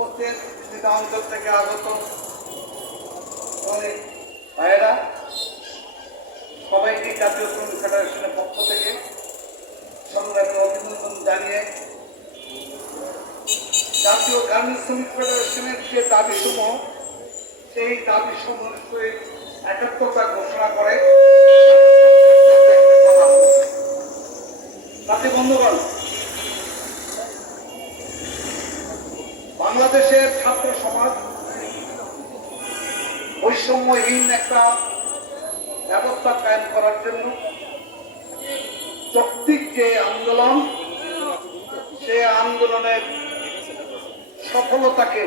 উপস্থিত বিভিন্ন অঞ্চল থেকে আগত অনেক ভাইয়েরা, সবাইকে জাতীয় শ্রমিক ফেডারেশনের পক্ষ থেকে সংগ্রামী অভিনন্দন জানিয়ে জাতীয় গার্মেন্টস শ্রমিক ফেডারেশনের যে দাবিসমূহ, সেই দাবিসমূহের একাত্মতা ঘোষণা করে। সাথী বন্ধুগণ, বাংলাদেশের ছাত্র সমাজ বৈষম্যহীন একটা ব্যবস্থা কায়েম করার জন্য যৌক্তিক যে আন্দোলন, সে আন্দোলনের সফলতাকে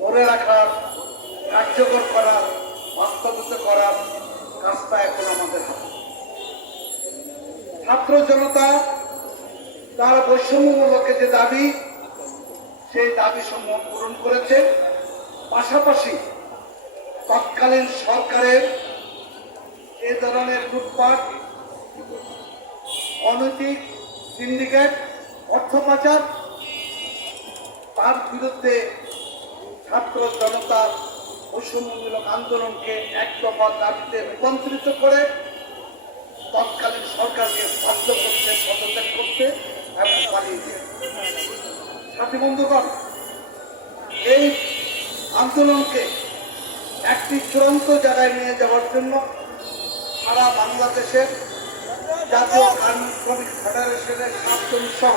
ধরে রাখার, কার্যকর করার, বাস্তবায়িত করার কাজটা এখন আমাদের হাতে। ছাত্র জনতা তার বৈষম্যমূলক যে দাবি, সেই দাবি সমূহ পূরণ করেছে। পাশাপাশি তৎকালীন সরকারের এ ধরনের লুটপাট, অনৈতিক সিন্ডিকেট, অর্থ পাচার, তার বিরুদ্ধে ছাত্র জনতার বৈষম্যমূলক আন্দোলনকে এক দফা দাবিতে রূপান্তরিত করে তৎকালীন সরকারকে বাধ্য করতে, পদত্যাগ করতে এবং পালিয়ে দিয়ে। সাথী বন্ধুগণ, এই আন্দোলনকে একটি চূড়ান্ত জায়গায় নিয়ে যাওয়ার জন্য সারা বাংলাদেশের জাতীয় গার্মেন্টস শ্রমিক ফেডারেশনের 7 জন সহ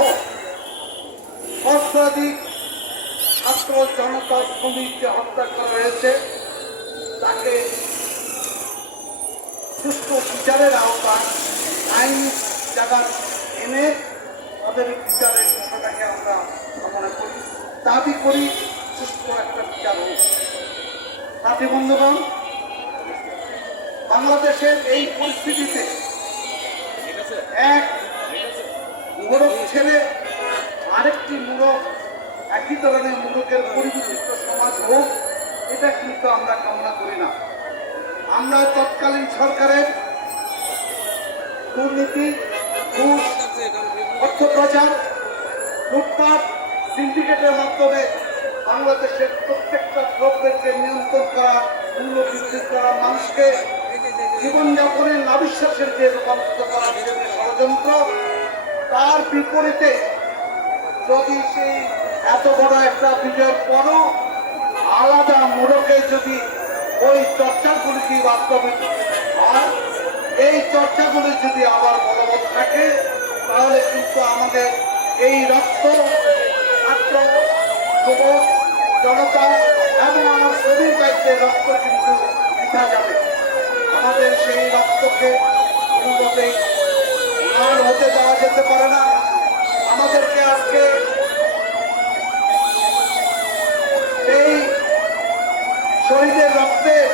সহস্রাধিক ছাত্র জনতা শ্রমিককে হত্যা করা হয়েছে, তাকে সুষ্ঠু বিচারের আওতায় আইন জায়গা এনে তাদের বিচারের বিষয়টাকে আমরা কামনা করি, দাবি করি সুষ্ঠু একটা বিচার হোক। সাথী বন্ধুগণ, বাংলাদেশের এই পরিস্থিতিতে এক মূরখ ছেলে আরেকটি মূরখ, একই ধরনের মূরখের পরিবর্তিত সমাজ হোক, এটা কিন্তু আমরা কামনা করি না। আমরা তৎকালীন সরকারের দুর্নীতি, ঘুষ, অর্থ পাচার, লুটপাট, সিন্ডিকেটের মাধ্যমে বাংলাদেশের প্রত্যেকটা দ্রব্যকে নিয়ন্ত্রণ করা, মূল্য বৃদ্ধি করা, মানুষকে জীবনযাপনের নাবিশ্বাসের যে রূপান্তরিত করার জন্য ষড়যন্ত্র, তার বিপরীতে যদি সেই এত বড় একটা বিজয়ের পরও আলাদা মোড়কে যদি ওই চর্চাগুলি বাস্তবিক হয়, এই চর্চাগুলি যদি আবার বলবৎ থাকে, তাহলে কিন্তু আমাদের এই রক্ত, ছাত্র, যুবক, জনতা এবং আমার শ্রমিক ভাইদের রক্ত কিন্তু বৃথা যাবে। আমাদের সেই রক্তকে কোনোভাবেই আর হতে দেওয়া যেতে পারে না। আমাদেরকে আজকে এই শহীদের রক্তের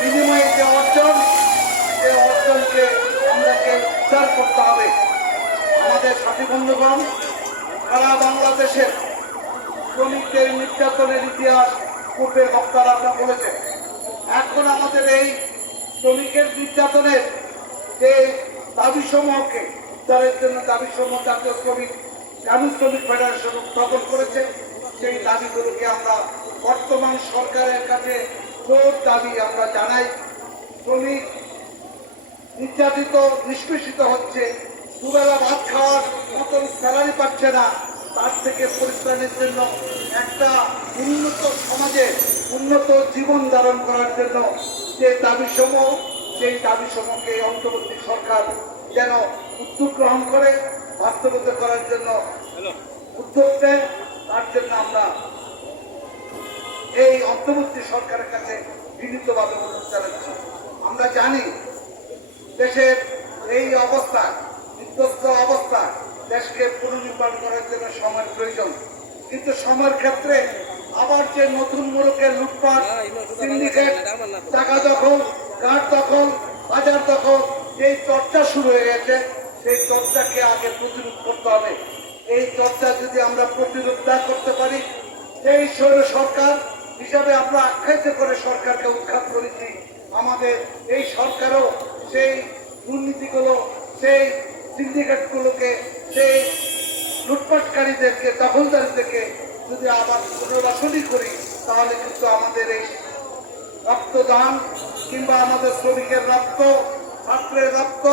বিনিময়ে যে অর্জন, সে অর্জনকে আমাদেরকে উদ্ধার করতে হবে। আমাদের সাথী বন্ধুগণ, সারা বাংলাদেশের শ্রমিকদের নির্যাতনের ইতিহাস পূর্বের বক্তারা বলেছেন। এখন আমাদের এই শ্রমিকের নির্যাতনের যে দাবিসমূহকে উদ্ধারের জন্য দাবিসমূহ জাতীয় শ্রমিক গার্মেন্টস শ্রমিক ফেডারেশন উত্থাপন করেছে। সেই দাবিগুলোকে আমরা বর্তমান সরকারের কাছে জোর দাবি আমরা জানাই। শ্রমিক নির্যাতিত, নিষ্পেষিত হচ্ছে, দুবেলা ভাত খাওয়ার মতন স্যালারি পাচ্ছে না। তার থেকে পরিত্রাণের জন্য একটা উন্নত সমাজে উন্নত জীবন ধারণ করার জন্য যে দাবিসমূহ, সেই দাবিসমূহকে অন্তর্বর্তী সরকার যেন উদ্যোগ গ্রহণ করে বাস্তবায়িত করার জন্য উদ্যোগ নেয়, তার জন্য আমরা এই অন্তর্বর্তী সরকারের কাছে বিনীতভাবে অনুরোধ জানাচ্ছি। আমরা জানি দেশের এই অবস্থা, বিধ্বস্ত অবস্থা, দেশকে পুনর্নির্মাণ করার জন্য সময়ের প্রয়োজন, কিন্তু সময়ের ক্ষেত্রে আবার যে নতুন মোড়কের লুটপাট, সিন্ডিকেট, টাকা দখল, কাঠ দখল, বাজার দখল, এই চর্চা শুরু হয়ে গেছে, সেই চর্চাকে আগে প্রতিরোধ করতে হবে। এই চর্চা যদি আমরা প্রতিরোধ না করতে পারি, সেই স্বৈর সরকার হিসাবে আমরা আখ্যায়িত করে সরকারকে উৎখাত করেছি, আমাদের এই সরকারও সেই দুর্নীতিগুলো, সেই সিন্ডিকেটগুলোকে, সেই লুটপাটকারীদেরকে, দখলদারীদেরকে যদি আবার পুনর্বাসনই করি, তাহলে কিন্তু আমাদের এই রক্তদান কিংবা আমাদের শ্রমিকের রক্ত, ছাত্রের রক্ত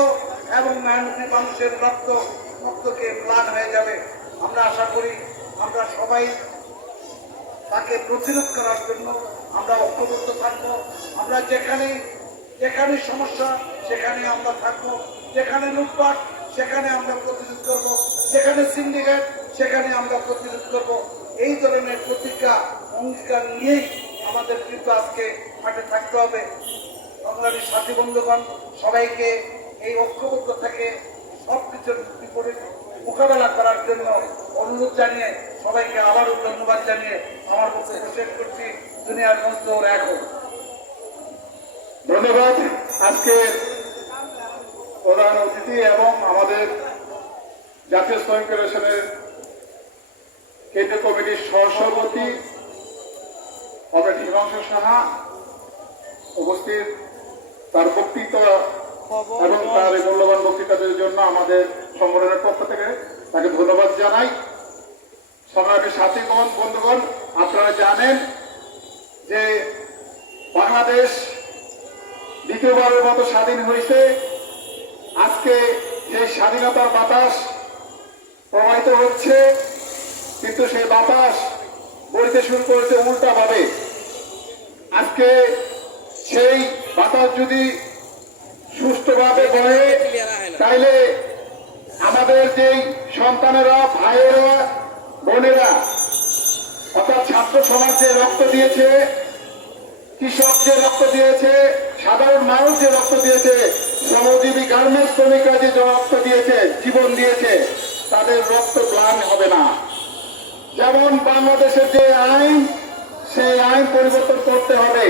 এবং মেহনতি মানুষের রক্তকে ম্লান হয়ে যাবে। আমরা আশা করি আমরা সবাই তাকে প্রতিরোধ করার জন্য আমরা ঐক্যবদ্ধ থাকবো। আমরা যেখানে সমস্যা সেখানে আমরা থাকবো, যেখানে লুটপাট সেখানে আমরা প্রতিরোধ করব, যেখানে সিন্ডিকেট সেখানে আমরা প্রতিরোধ করব। এই ধরনের প্রতিজ্ঞা অঙ্গীকার নিয়েই আমাদের কিন্তু আজকে মাঠে থাকতে হবে। সংগ্রামী সাথী বন্ধুগণ, সবাইকে এই ঐক্যবদ্ধ থেকে সবকিছুর বিপরীত মোকাবেলা করার জন্য অনুরোধ জানিয়ে সবাইকে আবারও ধন্যবাদ জানিয়ে আমার বক্তব্য শেষ করছি। দুনিয়ার মধ্যে এখন ধন্যবাদ আজকে প্রধান অতিথি এবং আমাদের জাতীয় শ্রমিক ফেডারেশনের কেন্দ্রীয় কমিটির সহসভাপতি কমরেড হিমাংশু সাহা উপস্থিত, তার বক্তৃতা এবং তার এই মূল্যবান বক্তৃতাদের জন্য আমাদের সংগঠনের পক্ষ থেকে তাকে ধন্যবাদ জানাই। সংগ্রামী সাথীগণ, বন্ধুগণ, আপনারা জানেন যে বাংলাদেশ দ্বিতীয়বারের মতো স্বাধীন হয়েছে। আজকে যে স্বাধীনতার বাতাস প্রবাহিত হচ্ছে, কিন্তু সেই বাতাস বইতে শুরু করেছে উল্টা ভাবে। আজকে সেই বাতাস যদি সুষ্ঠুভাবে বহে, তাইলে আমাদের যেই সন্তানেরা, ভাইয়েরা, বোনেরা, অর্থাৎ ছাত্র সমাজ যে রক্ত দিয়েছে, কৃষক যে রক্ত দিয়েছে, সাধারণ মানুষ যে রক্ত দিয়েছে, শ্রমজীবী গার্মেন্টস শ্রমিকরা যে রক্ত দিয়েছে, জীবন দিয়েছে, তাদের রক্ত ম্লান হবে না। যেমন বাংলাদেশের যে আইন, সেই আইন পরিবর্তন করতে হবে।